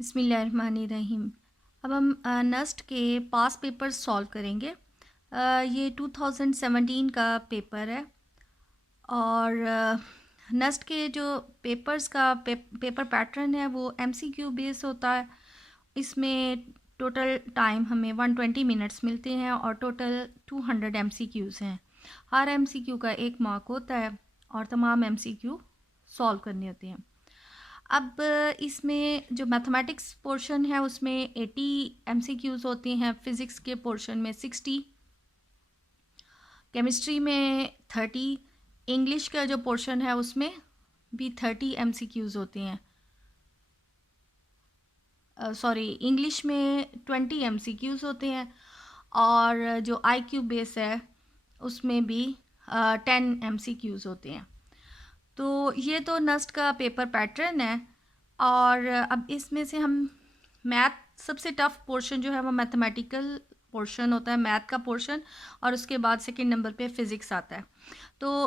बिस्मिल्लाहिर्रहमानिर्रहीम। अब हम नस्ट के पास पेपर सॉल्व करेंगे। ये 2017 का पेपर है और नस्ट के जो पेपर्स का पेपर पैटर्न है वो एमसीक्यू बेस होता है। इसमें टोटल टाइम हमें 120 मिनट्स मिलते हैं और टोटल 200 एमसीक्यूज़ हैं। हर एमसीक्यू का 1 मार्क होता है और तमाम एमसीक्यू सॉल्व करने होते हैं। अब इसमें जो मैथमेटिक्स पोर्शन है उसमें 80 एमसीक्यूज़ होते हैं, फ़िज़िक्स के पोर्शन में 60, केमिस्ट्री में 30, इंग्लिश का जो पोर्शन है उसमें भी 30 एमसीक्यूज़ होते हैं। सॉरी, इंग्लिश में 20 एमसीक्यूज़ होते हैं और जो आईक्यू बेस है उसमें भी 10 एमसीक्यूज़ होते हैं। तो ये तो नस्ट का पेपर पैटर्न है और अब इसमें से हम मैथ सबसे टफ़ पोर्शन जो है वो मैथमेटिकल पोर्शन होता है, मैथ का पोर्शन, और उसके बाद सेकंड नंबर पे फ़िज़िक्स आता है। तो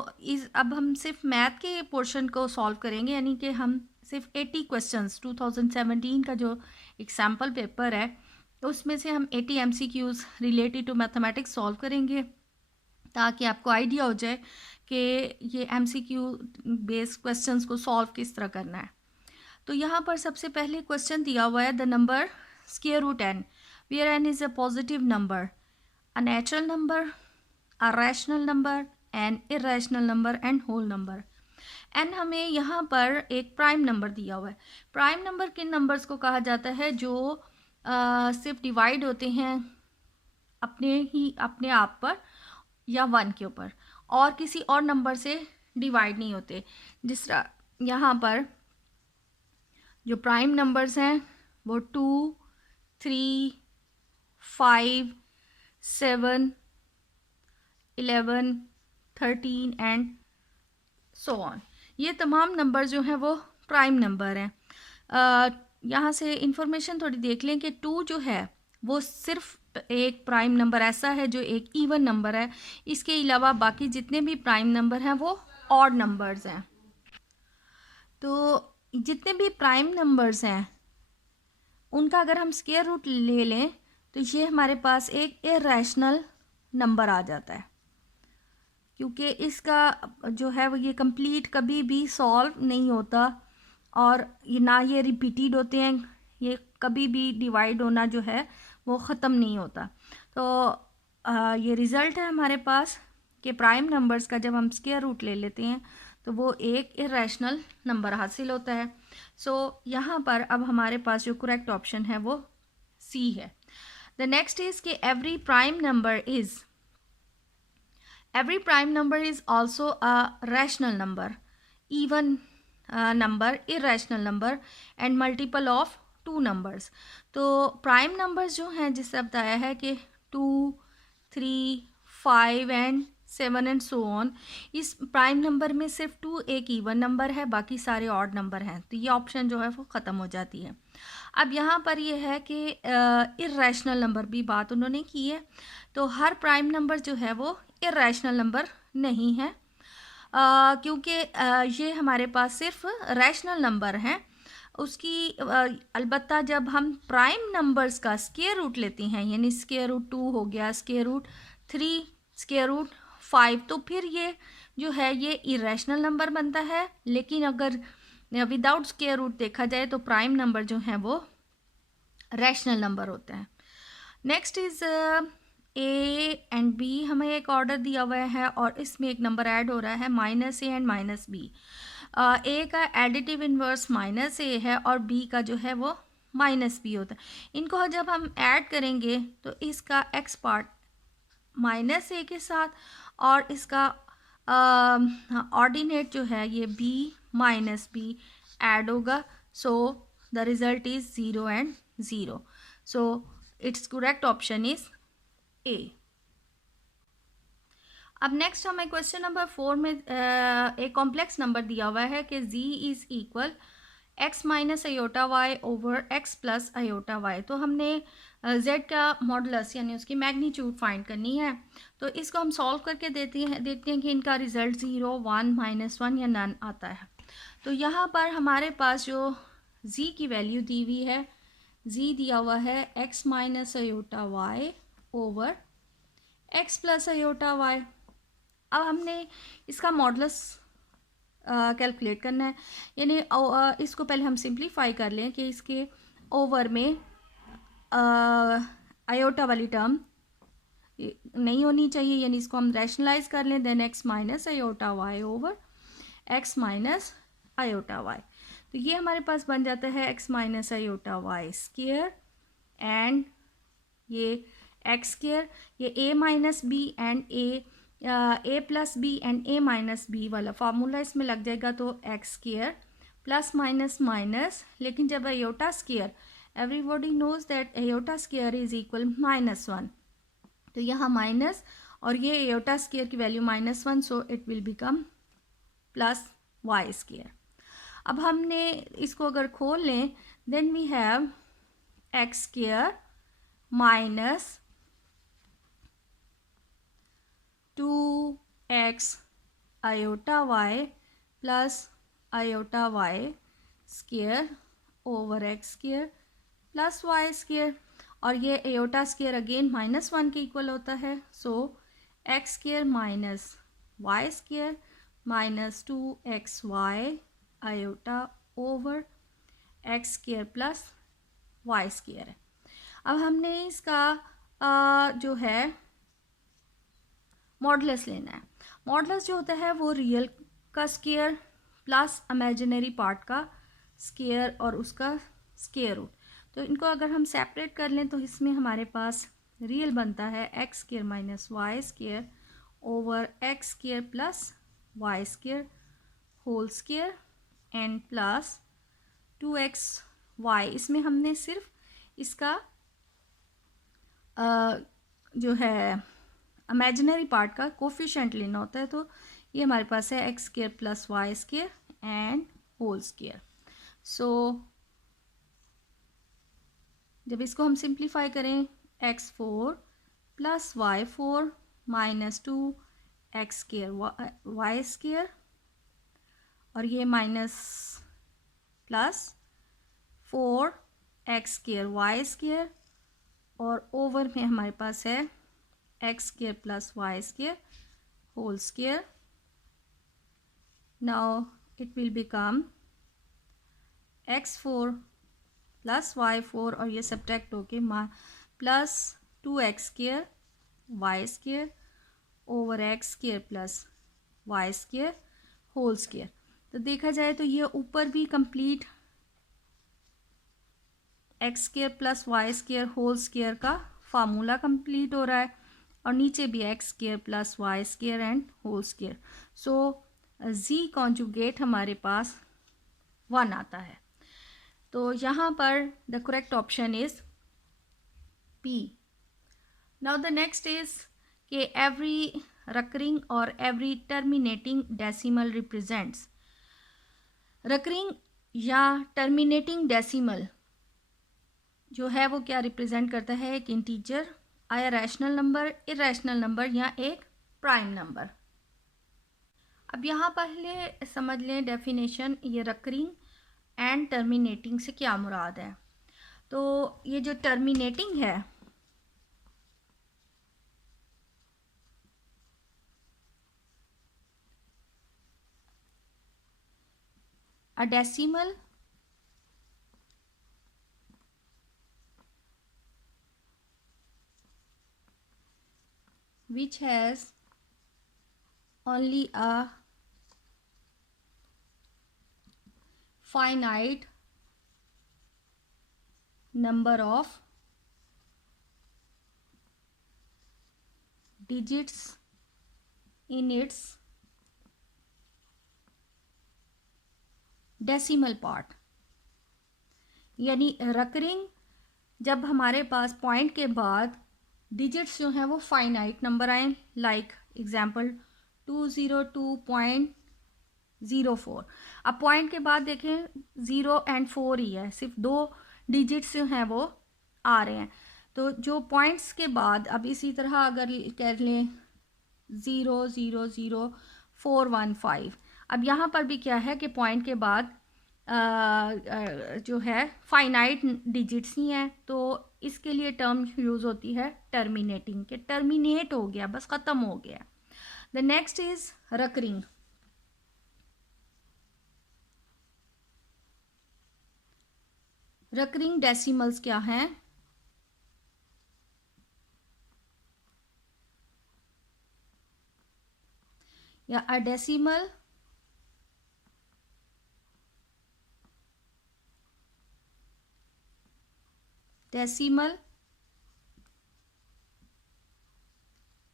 अब हम सिर्फ मैथ के पोर्शन को सॉल्व करेंगे, यानी कि हम सिर्फ 80 क्वेश्चंस 2017 का जो एग्जाम्पल पेपर है उसमें से हम 80 MCQs related to mathematics solve करेंगे ताकि आपको आइडिया हो जाए कि ये एमसीक्यू बेस्ड क्वेश्चंस को सॉल्व किस तरह करना है। तो यहाँ पर सबसे पहले क्वेश्चन दिया हुआ है the number square root n where n is a positive number, a natural number, a rational number, an irrational number and whole number. n हमें यहाँ पर एक प्राइम नंबर दिया हुआ है। प्राइम नंबर किन नंबर्स को कहा जाता है? जो सिर्फ डिवाइड होते हैं अपने आप पर या 1 के ऊपर और किसी और नंबर से डिवाइड नहीं होते। जिस तरह यहाँ पर जो प्राइम नंबर्स हैं वो 2, 3, 5, 7, 11, 13 एंड सो ऑन। ये तमाम नंबर जो हैं वो प्राइम नंबर हैं। यहाँ से इंफॉर्मेशन थोड़ी देख लें कि 2 जो है वो सिर्फ एक प्राइम नंबर ऐसा है जो एक इवन नंबर है। इसके अलावा बाकी जितने भी प्राइम नंबर हैं वो ऑड नंबर्स हैं। तो जितने भी प्राइम नंबर्स हैं उनका अगर हम स्क्वायर रूट ले लें तो ये हमारे पास एक इरेशनल नंबर आ जाता है, क्योंकि इसका जो है वो ये कंप्लीट कभी भी सॉल्व नहीं होता और ये ना ये रिपीटेड होते हैं, ये कभी भी डिवाइड होना जो है वो ख़त्म नहीं होता। तो ये रिज़ल्ट है हमारे पास कि प्राइम नंबर्स का जब हम स्क्वायर रूट ले लेते हैं तो वो एक इरेशनल नंबर हासिल होता है। सो यहाँ पर अब हमारे पास जो करेक्ट ऑप्शन है वो सी है। द नेक्स्ट इज़ कि every prime number is also a rational number, even number, irrational number and multiple of 2 numbers। तो प्राइम नंबर्स जो हैं जिससे बताया है कि 2, 3, 5 एंड 7 एंड सो ऑन, इस प्राइम नंबर में सिर्फ 2 एक इवन नंबर है, बाकी सारे ऑड नंबर हैं। तो ये ऑप्शन जो है वो ख़त्म हो जाती है। अब यहाँ पर ये है कि इरेशनल नंबर भी बात उन्होंने की है। तो हर प्राइम नंबर जो है वो इरेशनल नंबर नहीं है, क्योंकि ये हमारे पास सिर्फ रैशनल नंबर हैं। उसकी अलबत्ता जब हम प्राइम नंबर्स का स्क्वायर रूट लेते हैं, यानी स्क्वायर रूट 2 हो गया, स्क्वायर रूट 3, स्क्वायर रूट 5, तो फिर ये जो है ये इरेशनल नंबर बनता है। लेकिन अगर विदाउट स्क्वायर रूट देखा जाए तो प्राइम नंबर जो हैं वो रैशनल नंबर होते हैं। Next is a and b, हमें एक ऑर्डर दिया हुआ है और इसमें एक नंबर ऐड हो रहा है -a एंड -b। ए का एडिटिव इन्वर्स -a है और बी का जो है वो -b होता है। इनको जब हम ऐड करेंगे तो इसका x पार्ट -a के साथ और इसका ऑर्डिनेट जो है ये b ऐड होगा। So the result is 0 and 0। So it's correct option is ए। अब नेक्स्ट हमें क्वेश्चन नंबर 4 में एक कॉम्प्लेक्स नंबर दिया हुआ है कि z is equal x minus iota y over x plus iota y. तो हमने z का मॉडुलस यानी उसकी मैग्नीट्यूड फाइंड करनी है। तो इसको हम सॉल्व करके देखते हैं कि इनका रिज़ल्ट 0, 1, -1 या नन आता है। तो यहाँ पर हमारे पास जो z की वैल्यू दी हुई है जी दिया हुआ है x minus aorta y over x plus aorta y। अब हमने इसका मॉडुलस कैलकुलेट करना है, यानी इसको पहले हम सिंप्लीफाई कर लें कि इसके ओवर में अयोटा वाली टर्म नहीं होनी चाहिए, यानी इसको हम रैशनलाइज कर लें। Then x minus iota y over x minus iota y, तो ये हमारे पास बन जाता है x minus iota y square and ये एक्स स्क्वायर, ये a minus b and a plus b and a minus b वाला फार्मूला इसमें लग जाएगा, तो x square plus minus minus, लेकिन जब iota square, everybody knows that iota square is equal -1, तो यहाँ माइनस और ये अयोटा स्क्वायर की value -1, so it will become plus Y square. अब हमने इसको अगर खोल लें, then we have x square minus 2x iota y plus iota y square over x square plus Y square, और ये आयोटा स्क्वायर अगेन -1 के इक्वल होता है, so X square minus Y square minus 2xy iota over x square plus Y square है। अब हमने इसका जो है मॉडुलस लेना है। मॉडुलस जो होता है वो रियल का स्क्वायर प्लस इमेजिनरी पार्ट का स्क्वायर और उसका स्क्वायर रूट, तो इनको अगर हम सेपरेट कर लें तो इसमें हमारे पास रियल बनता है x square minus Y square over x square plus Y square whole square and plus 2xy। इसमें हमने सिर्फ इसका जो है इमेजिनरी पार्ट का कोफिशिएंट लेना होता है, तो ये हमारे पास है x square plus Y square and whole square. So जब इसको हम सिंप्लीफाई करें, x4 plus y4 minus 2x square Y square, और ये minus plus 4x square Y square, और ओवर में हमारे पास है x square plus Y square whole square. Now it will become x4 plus y4 और ये सब्ट्रैक्ट होके plus 2x square Y square over x square plus Y square whole square. तो देखा जाए तो ये ऊपर भी complete x square plus Y square whole square का फार्मूला कंप्लीट हो रहा है, और नीचे भी x square plus Y square and whole square. So z conjugate हमारे पास 1 आता है, तो यहाँ पर the correct option is P. Now the next is कि एवरी recurring और every terminating decimal represents. recurring या टर्मिनेटिंग डेसिमल जो है वो क्या रिप्रेजेंट करता है, एक इंटीजर, आया रैशनल नंबर, इरेशनल नंबर या एक प्राइम नंबर। अब यहाँ पहले समझ लें डेफिनेशन, ये recurring एंड टर्मिनेटिंग से क्या मुराद है। तो ये जो टर्मिनेटिंग है, a decimal which has only a finite number of digits in its decimal part. यानी recurring जब हमारे पास पॉइंट के बाद डिजिट्स जो हैं वो फाइनाइट नंबर आए, लाइक एग्जाम्पल 202.04। अब पॉइंट के बाद देखें 0 एंड 4 ही है, सिर्फ 2 डिजिट्स जो हैं वो आ रहे हैं। तो जो पॉइंट्स के बाद, अब इसी तरह अगर कर लें 0000415, अब यहाँ पर भी क्या है कि पॉइंट के बाद जो है फाइनाइट डिजिट्स ही हैं, तो इसके लिए टर्म यूज़ होती है टर्मिनेटिंग, के टर्मिनेट हो गया, बस ख़त्म हो गया। The next is recurring. Recurring decimals क्या हैं? या a decimal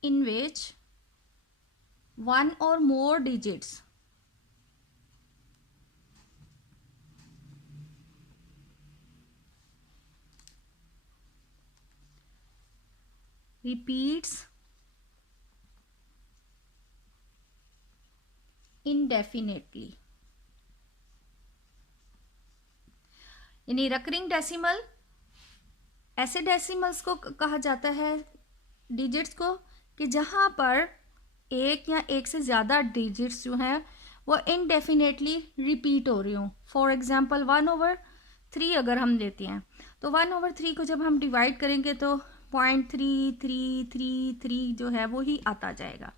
in which one or more digits repeats indefinitely। यानी रकरिंग डेसिमल ऐसे डेसिमल्स को कहा जाता है, डिजिट्स को, कि जहाँ पर एक या एक से ज़्यादा डिजिट्स जो हैं वो इनडेफिनेटली रिपीट हो रही हों। फॉर एग्जांपल 1/3 अगर हम लेते हैं, तो 1/3 को जब हम डिवाइड करेंगे तो 0.3333 जो है वो ही आता जाएगा।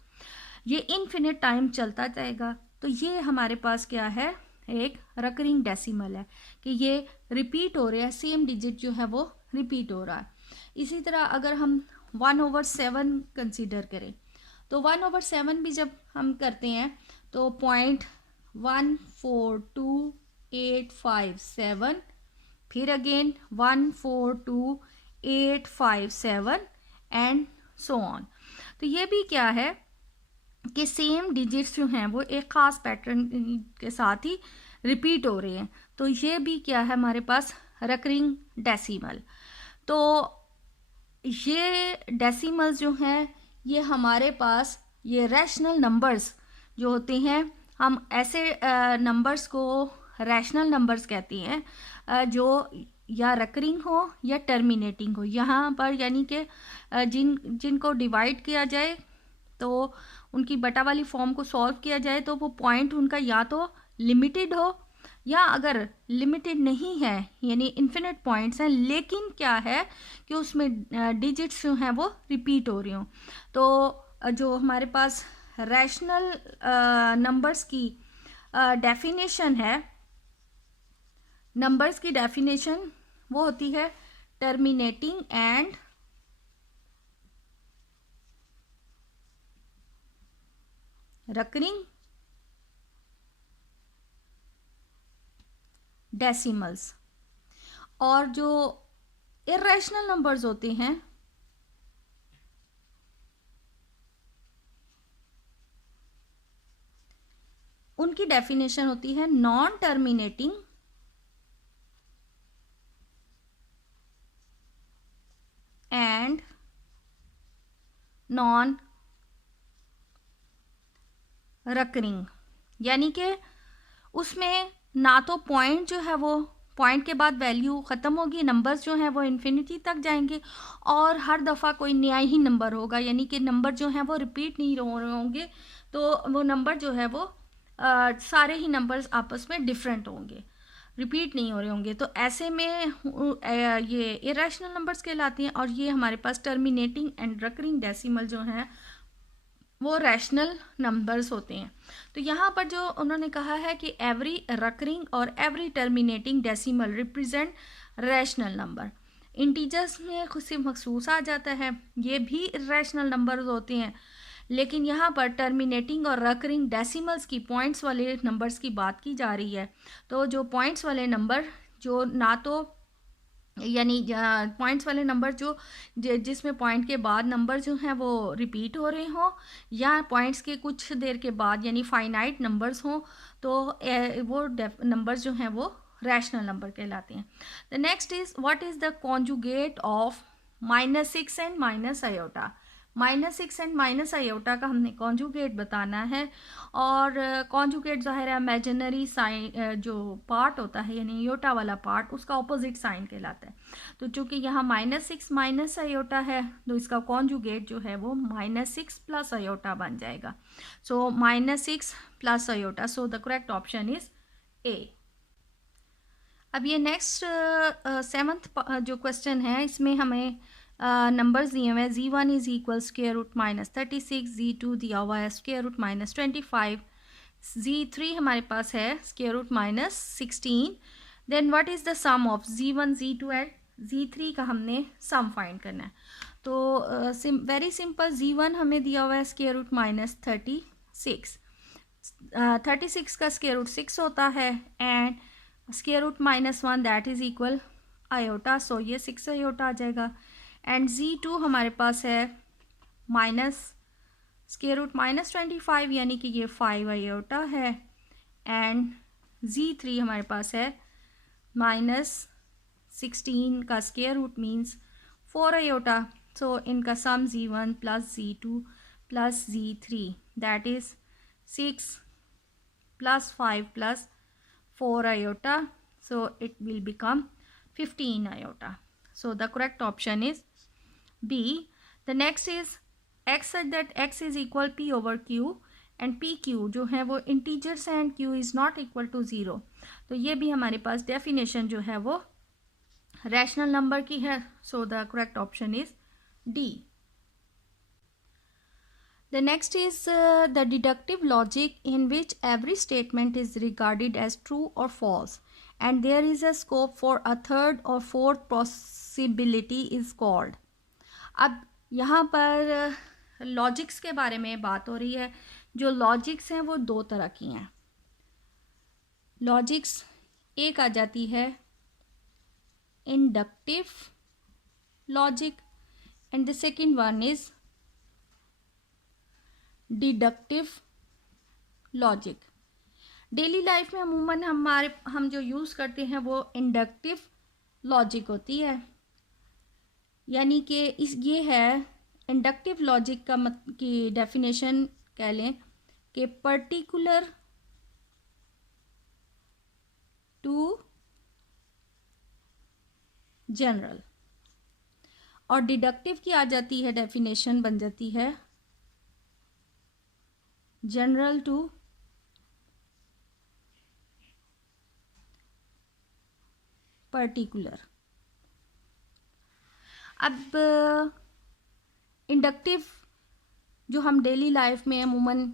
ये इनफिनिट टाइम चलता जाएगा। तो ये हमारे पास क्या है, एक रकरिंग डेसिमल है, कि ये रिपीट हो रहा है, सेम डिजिट जो है वो रिपीट हो रहा है। इसी तरह अगर हम 1/7 कंसीडर करें, तो 1/7 भी जब हम करते हैं तो 0.142857, फिर अगेन 142,857 एंड सो ऑन। तो ये भी क्या है कि सेम डिजिट्स जो हैं वो एक ख़ास पैटर्न के साथ ही रिपीट हो रहे हैं। तो ये भी क्या है हमारे पास, रकरिंग डेसिमल। तो ये डेसिमल्स जो हैं ये हमारे पास, ये रैशनल नंबर्स जो होते हैं, हम ऐसे नंबर्स को रैशनल नंबर्स कहते हैं, जो या रकरिंग हो या टर्मिनेटिंग हो। यहाँ पर यानी कि जिनको डिवाइड किया जाए तो उनकी बटा वाली फॉर्म को सॉल्व किया जाए तो वो पॉइंट उनका या तो लिमिटेड हो, या अगर लिमिटेड नहीं है यानी इन्फिनिट पॉइंट्स हैं, लेकिन क्या है कि उसमें डिजिट्स जो हैं वो रिपीट हो रही हों। तो जो हमारे पास रैशनल नंबर्स की डेफिनेशन है, नंबर्स की डेफिनेशन वो होती है टर्मिनेटिंग एंड रकरिंग डेसिमल्स। और जो इरेशनल नंबर्स होते हैं उनकी डेफिनेशन होती है नॉन टर्मिनेटिंग एंड नॉन रकरिंग। यानी कि उसमें ना तो पॉइंट जो है वो, पॉइंट के बाद वैल्यू ख़त्म होगी, नंबर्स जो हैं वो इन्फिनिटी तक जाएंगे, और हर दफ़ा कोई नया ही नंबर होगा, यानी कि नंबर जो हैं वो रिपीट नहीं हो रहे होंगे। तो वो नंबर जो है वो सारे ही नंबर्स आपस में डिफरेंट होंगे, रिपीट नहीं हो रहे होंगे। तो ऐसे में ये इरेशनल नंबर्स कहलाती हैं। और ये हमारे पास टर्मिनेटिंग एंड रकरिंग डेसिमल जो हैं वो रैशनल नंबर्स होते हैं। तो यहाँ पर जो उन्होंने कहा है कि एवरी रकरिंग और every terminating decimal represent rational number. Integers में खुद से मखसूस आ जाता है, ये भी रैशनल नंबर्स होते हैं, लेकिन यहाँ पर टर्मिनेटिंग और रकरिंग डेसिमल्स की पॉइंट्स वाले नंबर्स की बात की जा रही है। तो जो पॉइंट्स वाले नंबर जो ना तो यानी पॉइंट्स वाले नंबर जो जिसमें पॉइंट के बाद नंबर जो हैं वो रिपीट हो रहे हों, या पॉइंट्स के कुछ देर के बाद यानी फाइनाइट नंबर्स हों, तो वो नंबर्स जो हैं वो रैशनल नंबर कहलाते हैं। The next is what is the conjugate of -6 and minus iota. -6 and minus iota का हमने कॉन्जुगेट बताना है। और कॉन्जुगेट ज़ाहिर है इमेजिनरी साइन जो पार्ट होता है यानी आयोटा वाला पार्ट, उसका ऑपोजिट साइन कहलाता है। तो चूंकि यहाँ -6 माइनस आयोटा है तो इसका कॉन्जुगेट जो है वो -6 प्लस आयोटा बन जाएगा। सो -6 plus iota, so the correct option is a. अब ये नेक्स्ट सेवन्थ जो क्वेश्चन है, इसमें हमें नंबर्स दिए हुए हैं। z1 is equal square root -36, z2 दिया हुआ है स्क्वायर रूट -25, z3 हमारे पास है square root -16। Then what is the sum of z1, z2 and z3 का हमने सम फाइंड करना है। तो वेरी सिंपल, z1 हमें दिया हुआ है स्क्वायर रूट -36, 36 का स्क्वायर रूट 6 होता है, and square root -1 that is equal iota, so ये 6 आयोटा आ जाएगा। एंड z2 हमारे पास है माइनस स्क्वायर रूट -25 यानी कि ये 5 आयोटा है, एंड z3 हमारे पास है -16 का स्क्वायर रूट मीन्स 4 आयोटा। सो इनका सम z1 plus z2 plus z3 that is 6 plus 5 plus 4 iota, so it will become 15 iota. So the correct option is B. The next is x such that x is equal p over q and pq जो है वो integers है and q is not equal to 0. तो ये भी हमारे पास definition जो है वो rational number की है, so the correct option is D. The next is the deductive logic in which every statement is regarded as true or false and there is a scope for a third or fourth possibility is called. अब यहाँ पर logics के बारे में बात हो रही है। जो लॉजिक्स हैं वो दो तरह की हैं। लॉजिक्स एक आ जाती है inductive logic and the second one is deductive logic. Daily life में अमूमन हम जो यूज़ करते हैं वो इंडक्टिव लॉजिक होती है, यानी कि ये है इंडक्टिव लॉजिक का की डेफिनेशन कह लें कि पर्टिकुलर टू जनरल, और डिडक्टिव की आ जाती है डेफिनेशन बन जाती है जनरल टू पर्टिकुलर। अब इंडक्टिव जो हम डेली लाइफ में अमूमन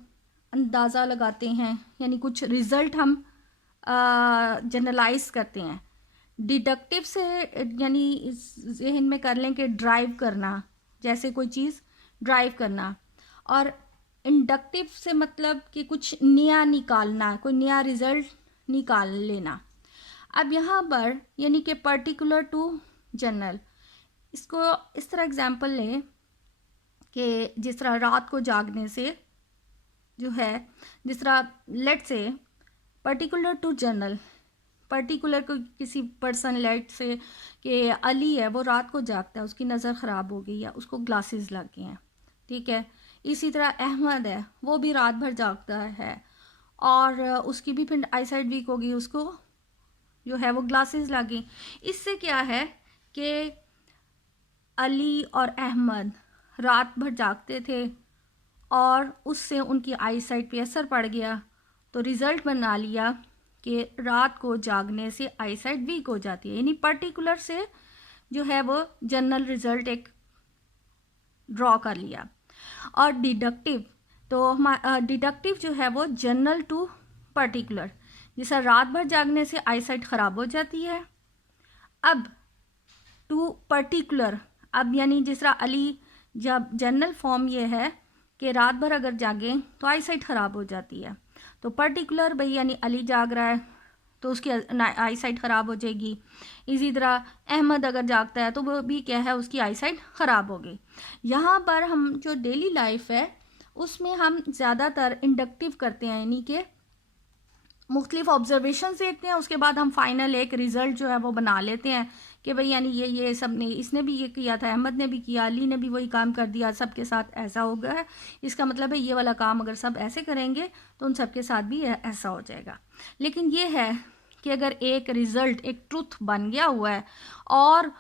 अंदाज़ा लगाते हैं, यानी कुछ रिज़ल्ट हम जनरलाइज करते हैं। डिडक्टिव से यानी जहन में कर लें कि ड्राइव करना, जैसे कोई चीज़ ड्राइव करना, और इंडक्टिव से मतलब कि कुछ नया निकालना, कोई नया रिज़ल्ट निकाल लेना। अब यहाँ पर यानी कि पर्टिकुलर टू जनरल, इसको इस तरह एग्जांपल लें कि जिस तरह रात को जागने से जो है, जिस तरह लेट से पर्टिकुलर टू जनरल, पर्टिकुलर को किसी पर्सन लेट से कि अली है वो रात को जागता है, उसकी नज़र ख़राब हो गई या उसको ग्लासेस लग गए हैं, ठीक है। इसी तरह अहमद है वो भी रात भर जागता है और उसकी भी फिर आई साइट वीक हो गई, उसको जो है वो ग्लासेस लग गई। इससे क्या है कि अली और अहमद रात भर जागते थे और उससे उनकी आई साइट पे असर पड़ गया, तो रिज़ल्ट बना लिया कि रात को जागने से आई साइट वीक हो जाती है, यानी पर्टिकुलर से जो है वो जनरल रिज़ल्ट एक ड्रॉ कर लिया। और डिडक्टिव, तो डिडक्टिव जो है वो जनरल टू पर्टिकुलर, जैसा रात भर जागने से आई साइट ख़राब हो जाती है, अब टू पर्टिकुलर, अब यानी जिस तरह अली, जब जनरल फॉर्म ये है कि रात भर अगर जागे तो आई साइट ख़राब हो जाती है, तो पर्टिकुलर भाई यानी अली जाग रहा है तो उसकी आई साइट ख़राब हो जाएगी। इसी तरह अहमद अगर जागता है तो वो भी क्या है, उसकी आई साइट ख़राब हो गई। यहाँ पर हम जो डेली लाइफ है उसमें हम ज़्यादातर इंडक्टिव करते हैं, यानी कि मुख्तलिफ ऑब्जर्वेशन देखते हैं, उसके बाद हम फाइनल एक रिज़ल्ट जो है वो बना लेते हैं कि भाई यानी ये सब ने, इसने भी ये किया था, अहमद ने भी किया, अली ने भी वही काम कर दिया, सबके साथ ऐसा हो गया है, इसका मतलब है ये वाला काम अगर सब ऐसे करेंगे तो उन सबके साथ भी ऐसा हो जाएगा। लेकिन ये है कि अगर एक रिज़ल्ट एक ट्रुथ बन गया हुआ है और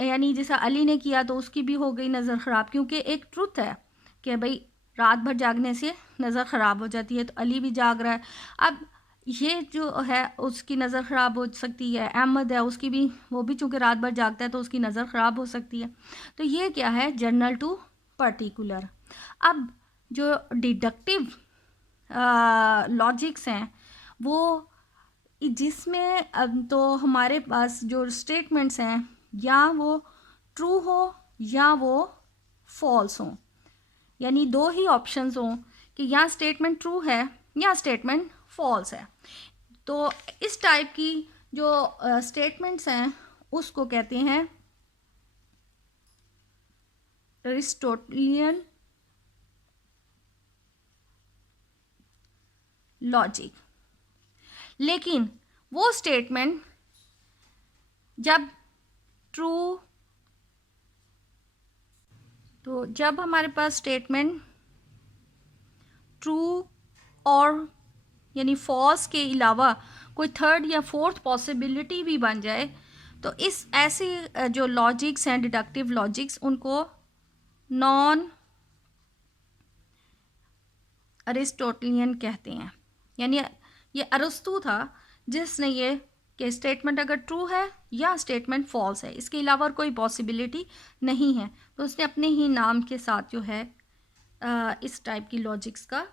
यानी जैसा अली ने किया तो उसकी भी हो गई नज़र ख़राब, क्योंकि एक ट्रुथ है कि भाई रात भर जागने से नज़र ख़राब हो जाती है, तो अली भी जाग रहा है। अब ये जो है उसकी नज़र ख़राब हो सकती है, अहमद है उसकी भी, वो भी चूँकि रात भर जागता है तो उसकी नज़र ख़राब हो सकती है। तो ये क्या है, जनरल टू पर्टिकुलर। अब जो डिडक्टिव लॉजिक्स हैं वो जिसमें तो हमारे पास जो स्टेटमेंट्स हैं या वो ट्रू हो या वो फॉल्स हो, यानी दो ही ऑप्शंस हों कि या स्टेटमेंट ट्रू है या स्टेटमेंट फॉल्स है। तो इस टाइप की जो स्टेटमेंट्स हैं उसको कहते हैं अरिस्टोटेलियन लॉजिक। लेकिन वो स्टेटमेंट जब ट्रू, तो जब हमारे पास स्टेटमेंट ट्रू और यानी फॉल्स के अलावा कोई थर्ड या फोर्थ पॉसिबिलिटी भी बन जाए, तो इस ऐसे जो लॉजिक्स हैं डिडक्टिव लॉजिक्स, उनको नॉन अरिस्टोटेलियन कहते हैं। यानी ये अरस्तु था जिसने ये कि स्टेटमेंट अगर ट्रू है या स्टेटमेंट फॉल्स है, इसके अलावा और कोई पॉसिबिलिटी नहीं है, तो उसने अपने ही नाम के साथ जो है इस टाइप की लॉजिक्स का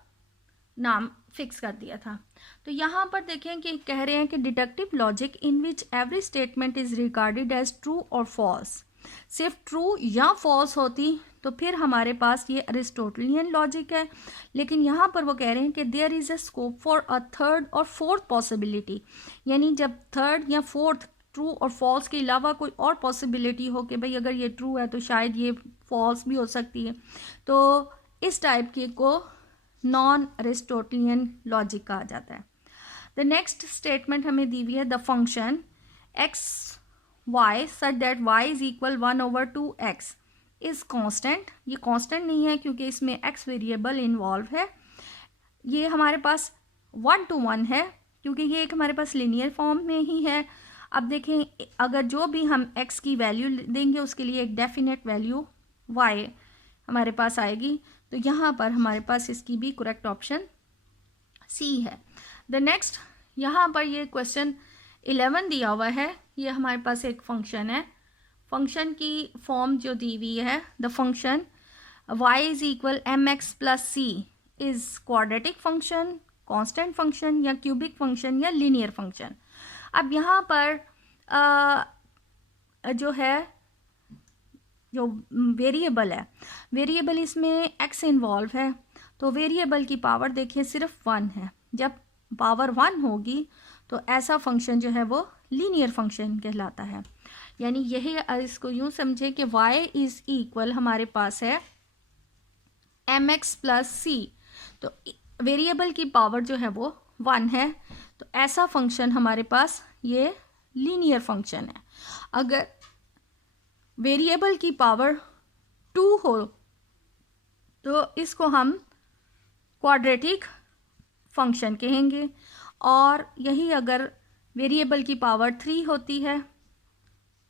नाम फिक्स कर दिया था। तो यहाँ पर देखें कि कह रहे हैं कि deductive logic in which every statement is regarded as true और फॉल्स, सिर्फ ट्रू या फॉल्स होती तो फिर हमारे पास ये अरिस्टोटेलियन लॉजिक है। लेकिन यहाँ पर वो कह रहे हैं कि there is a scope for a third और फोर्थ पॉसिबिलिटी, यानी जब थर्ड या फोर्थ ट्रू और फॉल्स के अलावा कोई और पॉसिबिलिटी हो कि भाई अगर ये ट्रू है तो शायद ये फॉल्स भी हो सकती है, तो इस टाइप के को नॉन अरिस्टोटेलियन लॉजिक कहा जाता है। द नेक्स्ट स्टेटमेंट हमें दी हुई है the function x y such that y is equal 1/2x is constant. ये कांस्टेंट नहीं है क्योंकि इसमें x वेरिएबल इन्वॉल्व है। ये हमारे पास 1 to 1 है क्योंकि ये एक हमारे पास लीनियर फॉर्म में ही है। अब देखें अगर जो भी हम x की वैल्यू देंगे उसके लिए एक डेफिनेट वैल्यू y हमारे पास आएगी, तो यहाँ पर हमारे पास इसकी भी करेक्ट ऑप्शन सी है। द नेक्स्ट यहाँ पर ये क्वेश्चन 11 दिया हुआ है। ये हमारे पास एक फंक्शन है, फंक्शन की फॉर्म जो दी हुई है the function y is equal mx plus C is quadratic function, constant function या क्यूबिक फंक्शन या लीनियर फंक्शन। अब यहाँ पर जो है जो वेरिएबल है, वेरिएबल इसमें x इन्वॉल्व है, तो वेरिएबल की पावर देखिए सिर्फ 1 है। जब पावर 1 होगी तो ऐसा फंक्शन जो है वो लीनियर फंक्शन कहलाता है। यानी यही इसको यूँ समझे कि y इज इक्वल हमारे पास है mx प्लस सी, तो वेरिएबल की पावर जो है वो 1 है, तो ऐसा फंक्शन हमारे पास ये लीनियर फंक्शन है। अगर वेरिएबल की पावर 2 हो तो इसको हम क्वाड्रेटिक फंक्शन कहेंगे, और यही अगर वेरिएबल की पावर 3 होती है,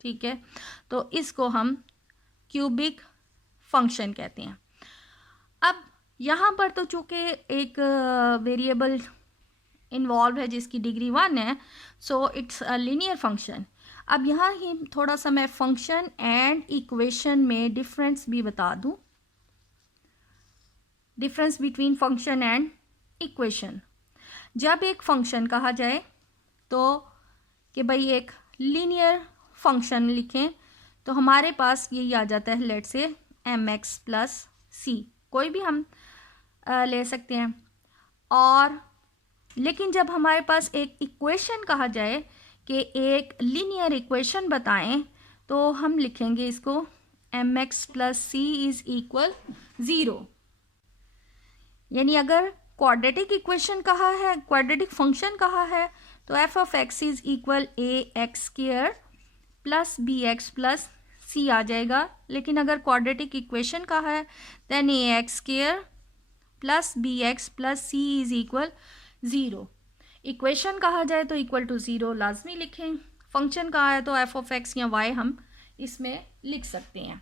ठीक है, तो इसको हम क्यूबिक फंक्शन कहते हैं। अब यहाँ पर तो चूँकि एक वेरिएबल इन्वॉल्व है जिसकी डिग्री 1 है, so it's a linear function. अब यहाँ ही थोड़ा सा मैं फंक्शन एंड इक्वेशन में डिफरेंस भी बता दूँ, difference between function and equation. जब एक फंक्शन कहा जाए तो कि भाई एक लीनियर फंक्शन लिखें तो हमारे पास यही आ जाता है, लेट से mx प्लस सी, कोई भी हम ले सकते हैं। और लेकिन जब हमारे पास एक इक्वेशन कहा जाए कि एक लीनियर इक्वेशन बताएं, तो हम लिखेंगे इसको mx plus C is equal 0। यानी अगर क्वाड्रेटिक इक्वेशन कहा है, क्वाड्रेटिक फंक्शन कहा है, तो F of X is equal A X square plus B X plus C आ जाएगा। लेकिन अगर क्वाड्रेटिक इक्वेशन कहा है then A X square plus B X plus C is equal 0। Equation कहा जाए तो इक्वल टू 0 लाजमी लिखें, फंक्शन कहा है तो एफ ऑफ एक्स या वाई हम इसमें लिख सकते हैं।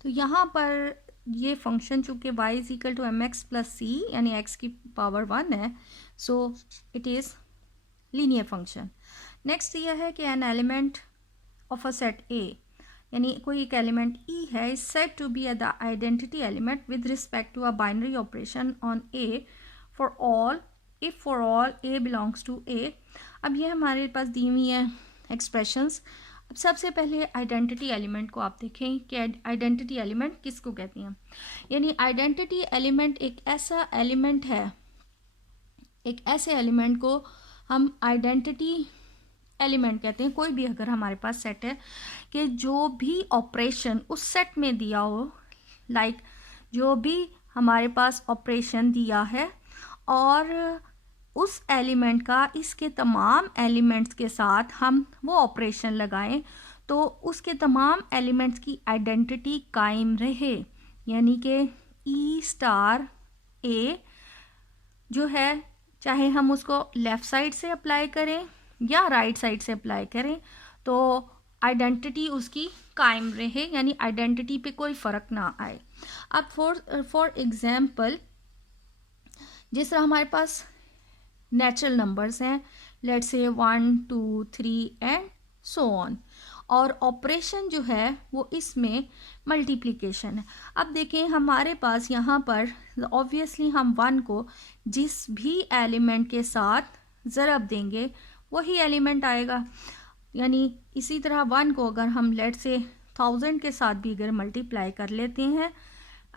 तो यहाँ पर ये फंक्शन चूँकि y is equal to M X plus C यानी x की पावर 1 है, so it is linear function. Next यह है कि an element of a set A, यानी कोई एक एलिमेंट ई है, is set to be the identity element with respect to a binary operation on A for all if for all A belongs to A. अब ये हमारे पास दी हुई है expressions. अब सबसे पहले आइडेंटिटी एलिमेंट को आप देखें कि आइडेंटिटी एलिमेंट किसको कहते हैं। यानी आइडेंटिटी एलिमेंट एक ऐसा एलिमेंट है, एक ऐसे एलिमेंट को हम आइडेंटिटी एलिमेंट कहते हैं। कोई भी अगर हमारे पास सेट है कि जो भी ऑपरेशन उस सेट में दिया हो, लाइक जो भी हमारे पास ऑपरेशन दिया है और उस एलिमेंट का इसके तमाम एलिमेंट्स के साथ हम वो ऑपरेशन लगाएं तो उसके तमाम एलिमेंट्स की आइडेंटिटी कायम रहे। यानी कि ई स्टार ए जो है, चाहे हम उसको लेफ़्ट साइड से अप्लाई करें या राइट साइड से अप्लाई करें, तो आइडेंटिटी उसकी कायम रहे, यानी आइडेंटिटी पे कोई फ़र्क ना आए। अब फॉर एग्ज़ाम्पल जिस तरह हमारे पास नेचुरल नंबर्स हैं, let's say 1 2 3 and so on, और ऑपरेशन जो है वो इसमें मल्टीप्लिकेशन है। अब देखें हमारे पास यहाँ पर ऑब्वियसली हम 1 को जिस भी एलिमेंट के साथ ज़रब देंगे वही एलिमेंट आएगा। यानी इसी तरह 1 को अगर हम लेट से 1000 के साथ भी अगर मल्टीप्लाई कर लेते हैं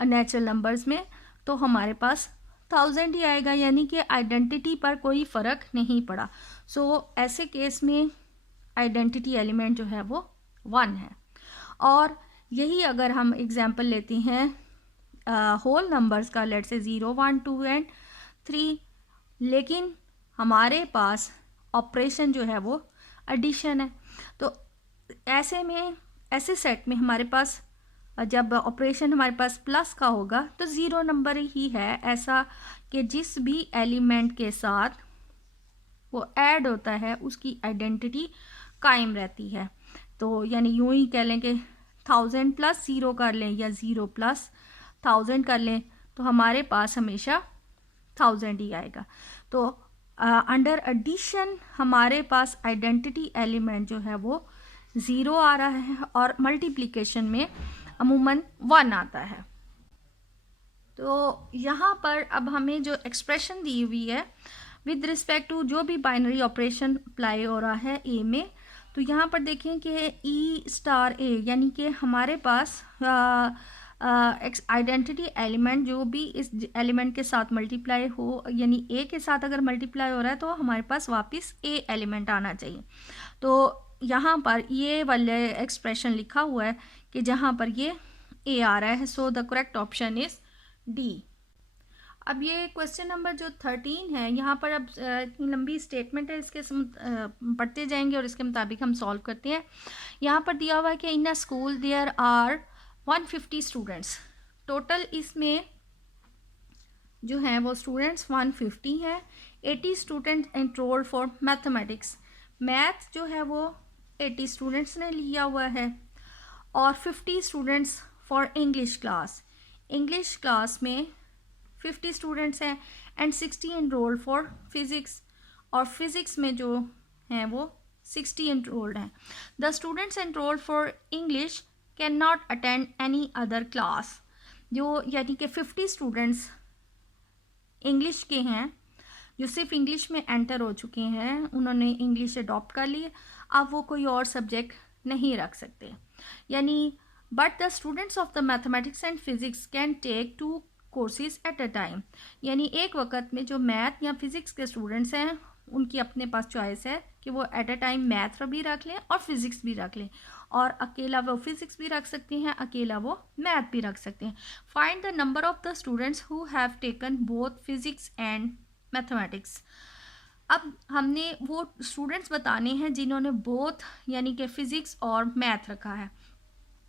नेचुरल नंबर्स में, तो हमारे पास 1000 ही आएगा, यानी कि आइडेंटिटी पर कोई फ़र्क नहीं पड़ा। सो ऐसे केस में आइडेंटिटी एलिमेंट जो है वो 1 है। और यही अगर हम एग्जांपल लेते हैं होल नंबर्स का, लेट से 0 1 2 एंड 3, लेकिन हमारे पास ऑपरेशन जो है वो एडिशन है, तो ऐसे में ऐसे सेट में हमारे पास जब ऑपरेशन हमारे पास प्लस का होगा तो 0 नंबर ही है ऐसा कि जिस भी एलिमेंट के साथ वो ऐड होता है उसकी आइडेंटिटी कायम रहती है। तो यानी यूं ही कह लें कि 1000 प्लस 0 कर लें या 0 प्लस 1000 कर लें, तो हमारे पास हमेशा 1000 ही आएगा। तो अंडर एडिशन हमारे पास आइडेंटिटी एलिमेंट जो है वो 0 आ रहा है और मल्टीप्लिकेशन में अमूमन 1 आता है। तो यहाँ पर अब हमें जो एक्सप्रेशन दी हुई है विद रिस्पेक्ट टू जो भी बाइनरी ऑपरेशन अप्लाई हो रहा है ए में, तो यहाँ पर देखें कि ई स्टार ए, यानी कि हमारे पास आइडेंटिटी एलिमेंट जो भी इस एलिमेंट के साथ मल्टीप्लाई हो, यानी ए के साथ अगर मल्टीप्लाई हो रहा है तो हमारे पास वापस ए एलिमेंट आना चाहिए। तो यहाँ पर ये वाले एक्सप्रेशन लिखा हुआ है कि जहाँ पर ये ए आ रहा है, so the correct option is D. अब ये क्वेश्चन नंबर जो 13 है, यहाँ पर अब इतनी लंबी स्टेटमेंट है, इसके पढ़ते जाएंगे और इसके मुताबिक हम सॉल्व करते हैं। यहाँ पर दिया हुआ है कि in a school there are 150 students, total इसमें जो हैं वो स्टूडेंट्स 150 हैं। 80 students enrolled for mathematics, math जो है वो 80 स्टूडेंट्स ने लिया हुआ है, और 50 students for English class, English class में 50 स्टूडेंट्स हैं, एंड 60 एनरोल्ड फॉर फिज़िक्स, और फिज़िक्स में जो हैं वो 60 एनरोल्ड हैं। The students enrolled for English can not attend any other class, जो यानी कि 50 स्टूडेंट्स इंग्लिश के हैं जो सिर्फ इंग्लिश में एंटर हो चुके हैं, उन्होंने इंग्लिश अडॉप्ट कर ली, अब वो कोई और सब्जेक्ट नहीं रख सकते। यानी but the students of the mathematics and physics can take 2 courses at a time, यानी एक वक्त में जो मैथ या फिज़िक्स के स्टूडेंट्स हैं उनकी अपने पास चॉइस है कि वो एट अ टाइम मैथ भी रख लें और फिज़िक्स भी रख लें, और अकेला वो फिज़िक्स भी रख सकते हैं, अकेला वो मैथ भी रख सकते हैं। Find the number of the students who have taken both physics and mathematics. अब हमने वो स्टूडेंट्स बताने हैं जिन्होंने बोथ यानी कि फ़िज़िक्स और मैथ रखा है।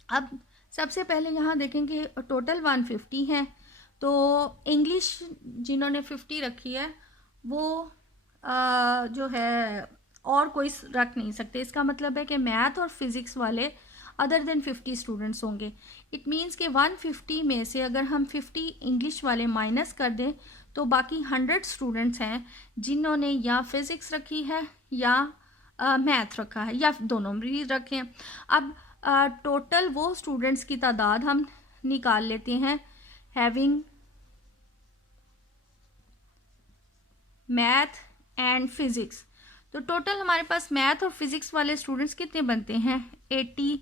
अब सबसे पहले यहाँ देखेंगे टोटल 150 हैं, तो इंग्लिश जिन्होंने 50 रखी है वो जो है और कोई रख नहीं सकते। इसका मतलब है कि मैथ और फिज़िक्स वाले अदर देन 50 स्टूडेंट्स होंगे। इट मीन्स कि 150 में से अगर हम 50 इंग्लिश वाले माइनस कर दें तो बाकी 100 स्टूडेंट्स हैं जिन्होंने या फिज़िक्स रखी है या मैथ रखा है या दोनों भी रखे हैं। अब टोटल वो स्टूडेंट्स की तादाद हम निकाल लेते हैं हैविंग मैथ एंड फिज़िक्स। तो टोटल हमारे पास मैथ और फिज़िक्स वाले स्टूडेंट्स कितने बनते हैं 80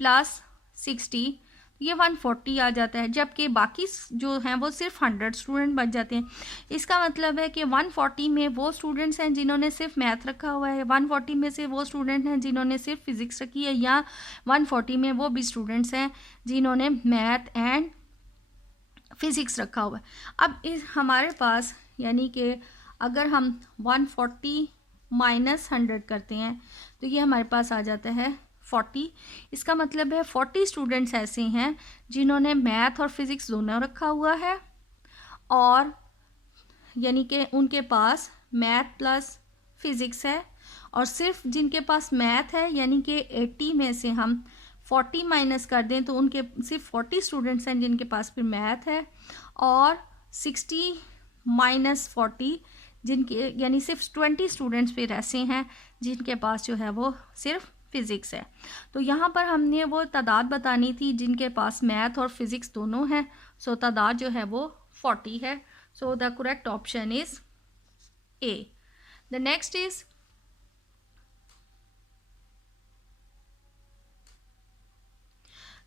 + 60, ये 140 आ जाता है, जबकि बाकी जो हैं वो सिर्फ 100 स्टूडेंट बच जाते हैं। इसका मतलब है कि 140 में वो स्टूडेंट्स हैं जिन्होंने सिर्फ मैथ रखा हुआ है, 140 में से वो स्टूडेंट हैं जिन्होंने सिर्फ फिज़िक्स रखी है, या 140 में वो भी स्टूडेंट्स हैं जिन्होंने मैथ एंड फिज़िक्स रखा हुआ है। अब इस हमारे पास यानी कि अगर हम 140 - 100 करते हैं तो ये हमारे पास आ जाता है 40। इसका मतलब है 40 स्टूडेंट्स ऐसे हैं जिन्होंने मैथ और फिज़िक्स दोनों रखा हुआ है, और यानी कि उनके पास मैथ प्लस फिज़िक्स है, और सिर्फ जिनके पास मैथ है यानी कि 80 में से हम 40 माइनस कर दें तो उनके सिर्फ 40 स्टूडेंट्स हैं जिनके पास फिर मैथ है, और 60 - 40 जिनके यानी सिर्फ 20 स्टूडेंट्स फिर ऐसे हैं जिनके पास जो है वो सिर्फ फिज़िक्स है। तो यहाँ पर हमने वो तादाद बतानी थी जिनके पास मैथ और फिज़िक्स दोनों हैं। सो तादाद जो है वो 40 है। So the correct option is A. The next is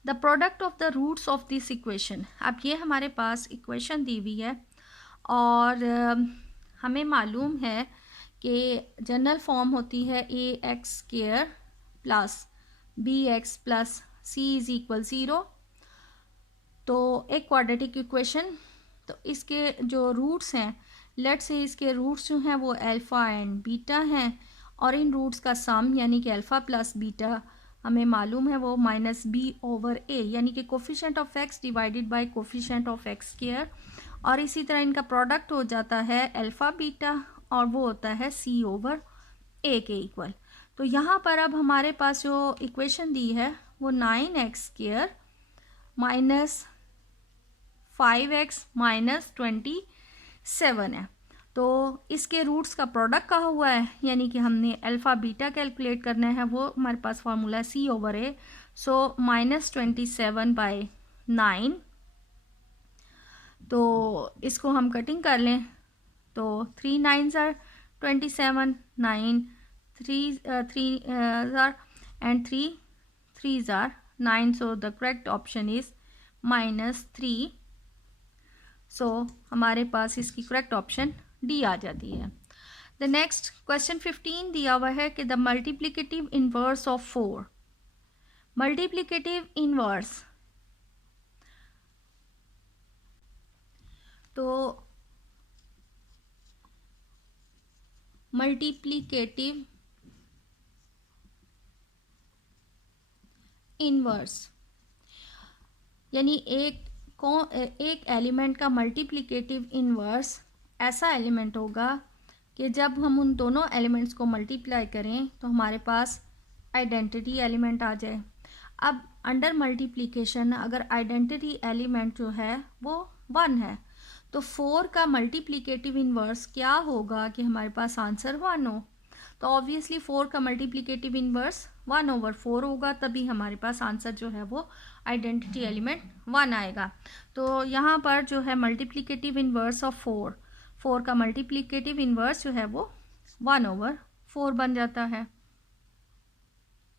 the product of the roots of this equation. अब ये हमारे पास इक्वेशन दी हुई है और हमें मालूम है कि जनरल फॉर्म होती है ax² + bx + c = 0। तो एक क्वाड्रेटिक इक्वेशन, तो इसके जो रूट्स हैं, लेट्स से इसके रूट्स जो हैं वो अल्फ़ा एंड बीटा हैं, और इन रूट्स का सम यानी कि अल्फ़ा + बीटा हमें मालूम है वो -b/a, यानी कि coefficient of x divided by coefficient of x², और इसी तरह इनका प्रोडक्ट हो जाता है अल्फ़ा बीटा और वो होता है c/a के इक्वल। तो यहाँ पर अब हमारे पास जो इक्वेशन दी है वो 9x² - 5x - 27 है। तो इसके रूट्स का प्रोडक्ट कहा हुआ है, यानी कि हमने अल्फ़ा बीटा कैलकुलेट करना है, वो हमारे पास फार्मूला है c/a। सो -27/9, तो इसको हम कटिंग कर लें तो 3 9s are 27, 9 3 are and 3 3s are 9, so the correct option is -3। सो हमारे पास इसकी करेक्ट ऑप्शन डी आ जाती है। द नेक्स्ट क्वेश्चन 15 दिया हुआ है कि the multiplicative inverse of 4। Multiplicative inverse, तो मल्टीप्लिकेटिव इनवर्स यानी एक एलिमेंट का मल्टीप्लिकेटिव इनवर्स ऐसा एलिमेंट होगा कि जब हम उन दोनों एलिमेंट्स को मल्टीप्लाई करें तो हमारे पास आइडेंटिटी एलिमेंट आ जाए। अब अंडर मल्टीप्लिकेशन अगर आइडेंटिटी एलिमेंट जो है वो 1 है, तो 4 का मल्टीप्लिकेटिव इनवर्स क्या होगा कि हमारे पास आंसर 1 हो। तो ऑब्वियसली 4 का मल्टीप्लिकेटिव इनवर्स 1/4 होगा, तभी हमारे पास आंसर जो है वो आइडेंटिटी एलिमेंट 1 आएगा। तो यहाँ पर जो है मल्टीप्लिकेटिव इनवर्स ऑफ 4 का मल्टीप्लिकेटिव इनवर्स जो है वो 1/4 बन जाता है।